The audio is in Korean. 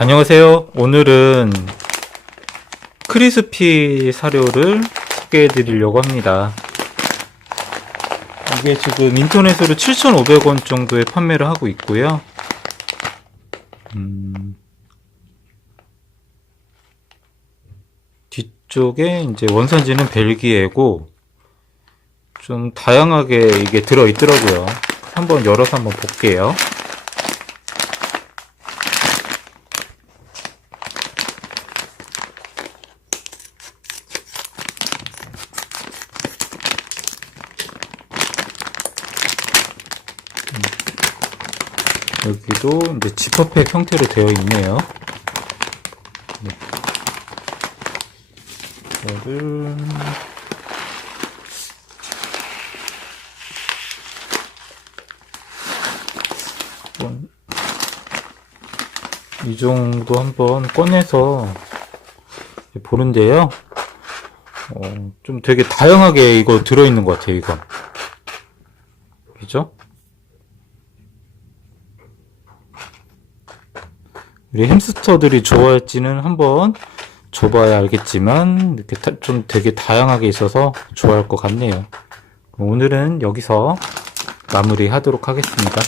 안녕하세요. 오늘은 크리스피 사료를 소개해 드리려고 합니다. 이게 지금 인터넷으로 7,500원 정도에 판매를 하고 있고요. 음, 뒤쪽에 이제 원산지는 벨기에고 좀 다양하게 이게 들어 있더라고요. 한번 열어서 한번 볼게요. 여기도 이제 지퍼팩 형태로 되어 있네요. 네. 이거를 이 정도 한번 꺼내서 보는데요. 어, 좀 되게 다양하게 이거 들어있는 것 같아요, 이거. 그죠? 우리 햄스터들이 좋아할지는 한번 줘봐야 알겠지만 이렇게 타- 좀 되게 다양하게 있어서 좋아할 것 같네요. 오늘은 여기서 마무리 하도록 하겠습니다.